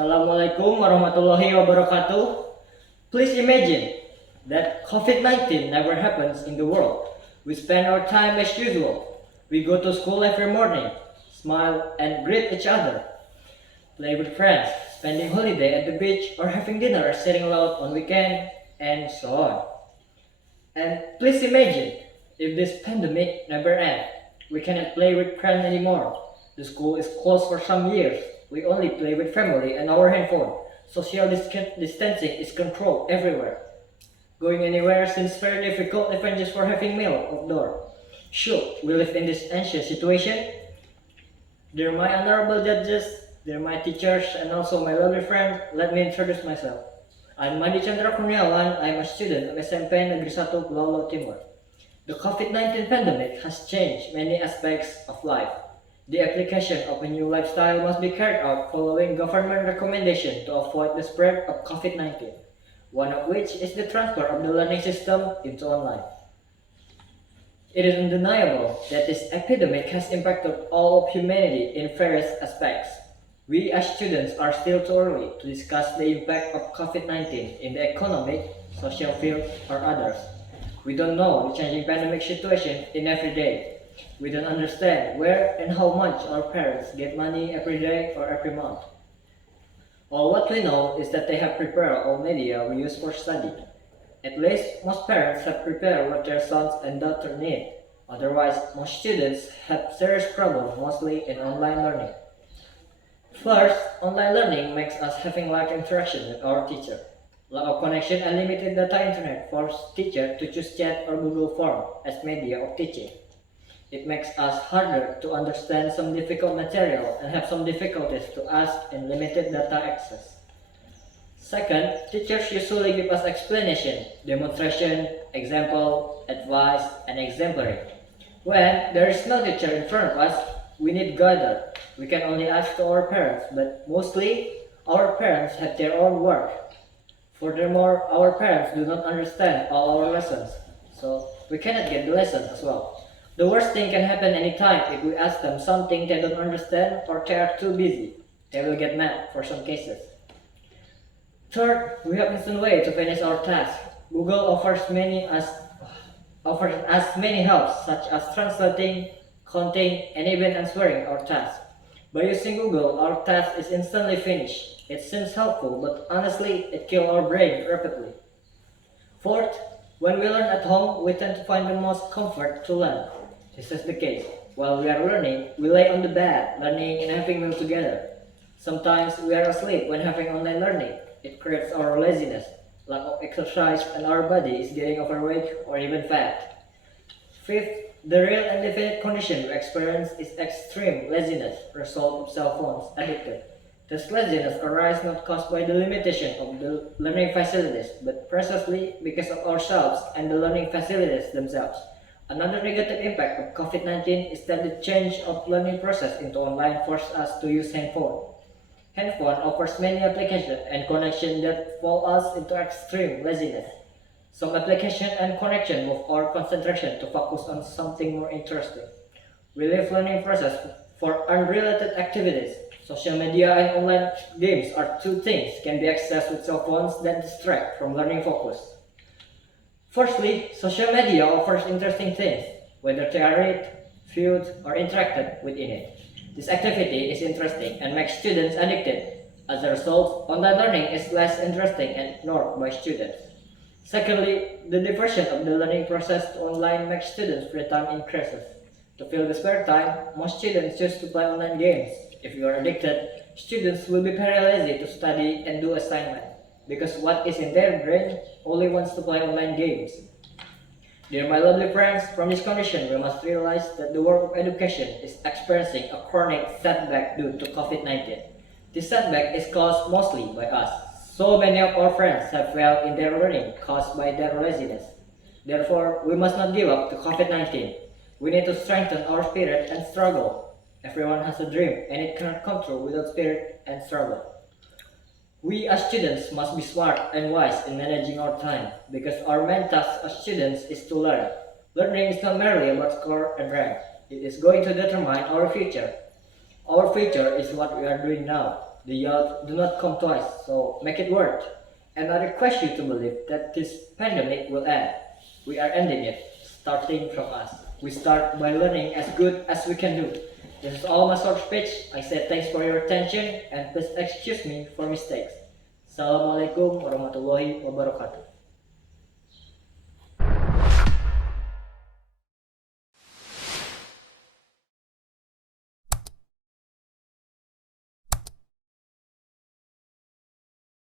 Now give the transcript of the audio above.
Assalamualaikum warahmatullahi wabarakatuh. Please imagine that COVID-19 never happens in the world. We spend our time as usual. We go to school every morning, smile and greet each other, play with friends, spending holiday at the beach or having dinner or sitting LAUT on weekend, and so on. And please imagine if this pandemic never ends. We cannot play with friends anymore. The school is closed for some years. We only play with family and our handphone. Social distancing is controlled everywhere. Going anywhere seems very difficult even just for having meal outdoor. Should we live in this anxious situation? Dear my honorable judges, dear my teachers, and also my lovely friends, let me introduce myself. I'm Mahdi Kurniawan. I'm a student of SMPN Negeri 1 PULAU TIMUR. The COVID-19 pandemic has changed many aspects of life. The application of a new lifestyle must be carried out following government recommendation to avoid the spread of COVID-19, one of which is the transfer of the learning system into online. It is undeniable that this epidemic has impacted all of humanity in various aspects. We as students are still too early to discuss the impact of COVID-19 in the economic, social field, or others. We don't know the changing pandemic situation in every day. We don't understand where and how much our parents get money every day or every month. All what we know is that they have prepared all media we use for study. At least most parents have prepared what their sons and daughters need. Otherwise, most students have serious problems mostly in online learning. First, online learning makes us having live interaction with our teacher. Lack of connection and limited data internet force teacher to choose chat or Google Form as media of teaching. It makes us harder to understand some difficult material and have some difficulties to ask and limited data access. Second, teachers usually give us explanation, demonstration, example, advice, and exemplary. When there is no teacher in front of us, we need guidance. We can only ask to our parents, but mostly our parents have their own work. Furthermore, our parents do not understand all our lessons, so we cannot get the lesson as well. The worst thing can happen anytime if we ask them something they don't understand or they are too busy. They will get mad for some cases. Third, we have instant way to finish our task. Google offers us many helps such as translating, counting, and even answering our task. By using Google, our task is instantly finished. It seems helpful, but honestly, it kills our brain rapidly. Fourth, when we learn at home, we tend to find the most comfort to learn. This is the case. While we are learning, we lay on the bed, learning and having meal together. Sometimes we are asleep when having online learning. It creates our laziness, lack of exercise, and our body is getting overweight or even fat. Fifth, the real and definite condition we experience is extreme laziness, result of cell phones addicted. This laziness arises not caused by the limitation of the learning facilities, but precisely because of ourselves and the learning facilities themselves. Another negative impact of COVID-19 is that the change of learning process into online forced us to use handphone. Handphone offers many applications and connections that fall us into extreme laziness. Some application and connection move our concentration to focus on something more interesting. We leave learning process for unrelated activities. Social media and online games are two things can be accessed with cell phones that distract from learning focus. Firstly, social media offers interesting things, whether they are read, viewed, or interacted with in it. This activity is interesting and makes students addicted. As a result, online learning is less interesting and ignored by students. Secondly, the diversion of the learning process to online makes students' free time increases. To fill the spare time, most students choose to play online games. If you are addicted, students will be very lazy to study and do assignment, because what is in their brain only wants to play online games. Dear my lovely friends, from this condition we must realize that the world of education is experiencing a chronic setback due to COVID-19. This setback is caused mostly by us. So many of our friends have failed in their learning caused by their laziness. Therefore, we must not give up to COVID-19. We need to strengthen our spirit and struggle. Everyone has a dream, and it cannot come true without spirit and struggle. We as students must be smart and wise in managing our time, because our main task as students is to learn. Learning is not merely about score and rank. It is going to determine our future. Our future is what we are doing now. The youth do not come twice, so make it work. And I request you to believe that this pandemic will end. We are ending it, starting from us. We start by learning as good as we can do. This is all my short speech. I say thanks for your attention and please excuse me for mistakes. Assalamualaikum warahmatullahi wabarakatuh.